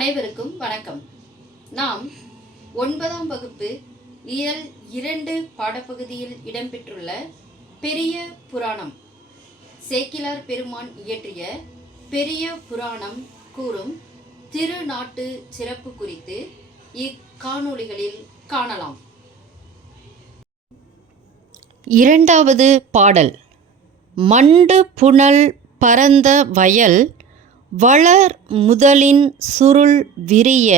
அனைவருக்கும் வணக்கம். நாம் 9ஆம் வகுப்பு இயல் 2 பாடப்பகுதியில் இடம்பெற்றுள்ள பெரிய புராணம், சேக்கிழார் பெருமான் இயற்றிய பெரிய புராணம் கூறும் திருநாட்டு சிறப்பு குறித்து இக்காணொளிகளில் காணலாம். 2வது பாடல். மண்டு புனல் பரந்த வயல் வளர் முதலின் சுருள் விரிய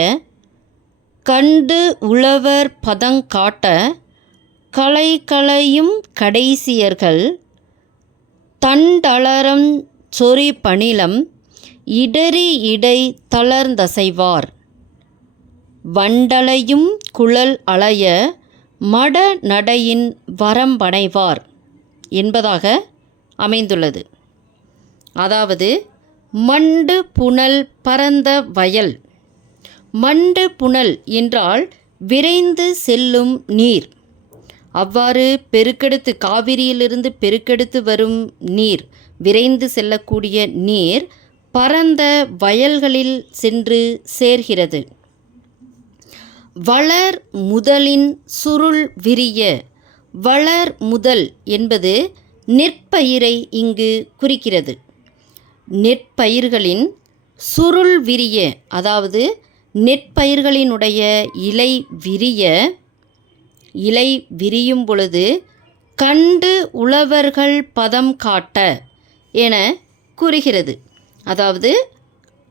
கண்டு உழவர் பதங்காட்ட களைகளையும் கடைசியர்கள் தண்டளரம் சொறி பணிலம் இடறி இடை தளர்ந்தசைவார் வண்டலையும் குழல் அலைய மட நடையின் வரம்பணைவார் என்பதாக அமைந்துள்ளது. அதாவது மண்டு புனல் பரந்த வயல். மண்டு புனல் என்றால் விரைந்து செல்லும் நீர். அவ்வாறு பெருக்கெடுத்து காவிரியிலிருந்து பெருக்கெடுத்து வரும் நீர், விரைந்து செல்லக்கூடிய நீர் பரந்த வயல்களில் சென்று சேர்கிறது. வளர் முதலின் சுருள் விரிய. வளர் முதல் என்பது நெற்பயிரை இங்கு குறிக்கிறது. நெற்பயிர்களின் சுருள் விரிய, அதாவது நெற்பயிர்களினுடைய இலை விரியும் பொழுது கண்டு உழவர்கள் பதம் காட்ட என கூறுகிறது. அதாவது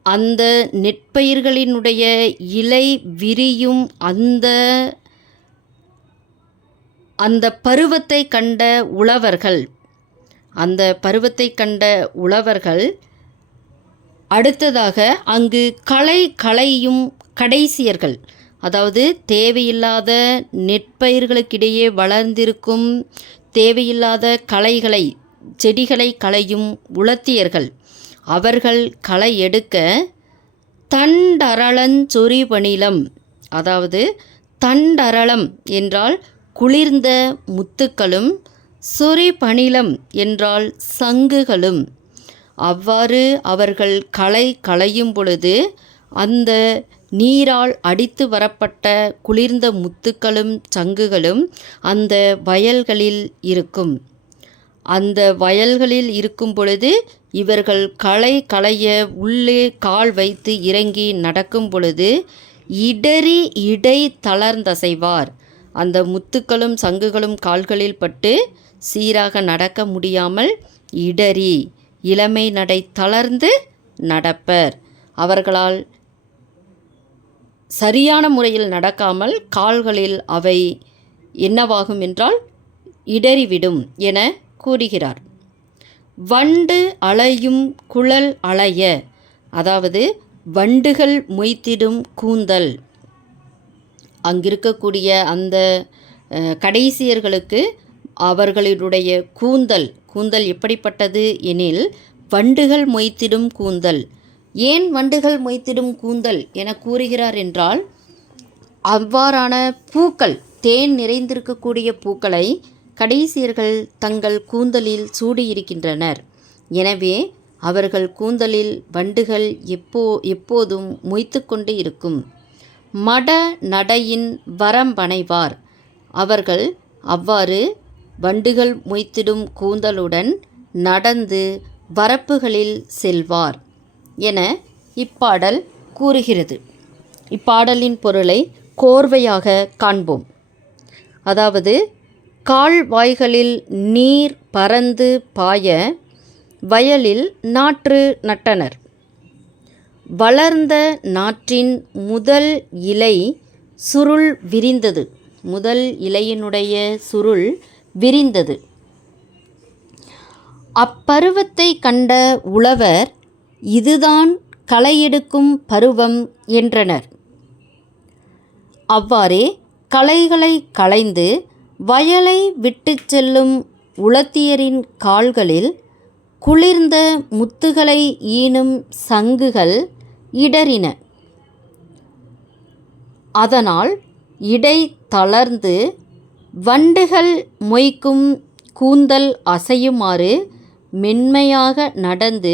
அந்த நெற்பயிர்களினுடைய இலை விரியும் அந்த பருவத்தை கண்ட உழவர்கள் அடுத்ததாக அங்கு களையும் கடைசியர்கள், அதாவது தேவையில்லாத நெற்பயிர்களுக்கிடையே வளர்ந்திருக்கும் தேவையில்லாத களைகளை, செடிகளை களையும் உழத்தியர்கள், அவர்கள் களை எடுக்க தண்டரளஞ்சொறி பணிலம். அதாவது தண்டரளம் என்றால் குளிர்ந்த முத்துக்களும், சொறி பணிலம் என்றால் சங்குகளும். அவ்வாறு அவர்கள் களையும் பொழுது அந்த நீரால் அடித்து வரப்பட்ட குளிர்ந்த முத்துக்களும் சங்குகளும் அந்த வயல்களில் இருக்கும். அந்த வயல்களில் இருக்கும் பொழுது இவர்கள் களைய உள்ளே கால் வைத்து இறங்கி நடக்கும் பொழுது இடறி இடை தளர்ந்தசைவார். அந்த முத்துக்களும் சங்குகளும் கால்களில் பட்டு சீராக நடக்க முடியாமல் இடறி இளமை நடை தளர்ந்து நடப்பர். அவர்களால் சரியான முறையில் நடக்காமல் கால்களில் அவை என்னவாகும் என்றால் இடறிவிடும் என கூறுகிறார். வண்டு அலையும் குழல் அலைய, அதாவது வண்டுகள் மொய்த்திடும் கூந்தல். அங்கிருக்கக்கூடிய அந்த கடைசியர்களுக்கு அவர்களுடைய கூந்தல் எப்படிப்பட்டது எனில் வண்டுகள் மொய்த்திடும் கூந்தல். ஏன் வண்டுகள் மொய்த்திடும் கூந்தல் என கூறுகிறார் என்றால், அவ்வாறான பூக்கள், தேன் நிறைந்திருக்கக்கூடிய பூக்களை கடைசியர்கள் தங்கள் கூந்தலில் சூடியிருக்கின்றனர். எனவே அவர்கள் கூந்தலில் வண்டுகள் எப்போதும் மொய்த்து கொண்டு இருக்கும். மட நடையின் வரம்பணைவார். அவர்கள் அவ்வாறு வண்டுகள் மொய்த்திடும் கூந்தலுடன் நடந்து வரப்புகளில் செல்வார் என இப்பாடல் கூறுகிறது. இப்பாடலின் பொருளை கோர்வையாக காண்போம். அதாவது கால்வாய்களில் நீர் பரந்து பாய வயலில் நாற்று நட்டனர். வளர்ந்த நாற்றின் முதல் இலை சுருள் விரிந்தது. முதல் இலையினுடைய சுருள் விரிந்தது. அப்பருவத்தை கண்ட உழவர் இதுதான் களையெடுக்கும் பருவம் என்றனர். அவ்வாறே களைகளை களைந்து வயலை விட்டு செல்லும் உழத்தியரின் கால்களில் குளிர்ந்த முத்துகளை ஈனும் சங்குகள் இடறின. அதனால் இடை தளர்ந்து வண்டுகள் மொய்க்கும் கூந்தல் அசையுமாறு மென்மையாக நடந்து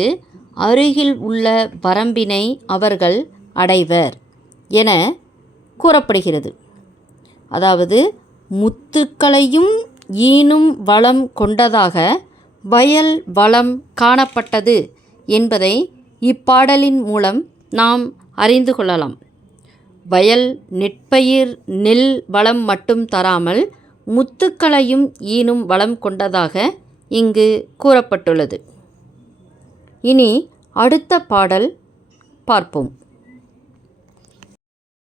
அருகில் உள்ள வரம்பினை அவர்கள் அடைவர் என கூறப்படுகிறது. அதாவது முத்துக்களையும் ஈனும் வளம் கொண்டதாக வயல் வளம் காணப்பட்டது என்பதை இப்பாடலின் மூலம் நாம் அறிந்து கொள்ளலாம். வயல் நெற்பயிர் நெல் வளம் மட்டும் தராமல் முத்துக்களையும் ஈனும் வளம் கொண்டதாக இங்கு கூறப்பட்டுள்ளது. இனி அடுத்த பாடல் பார்ப்போம்.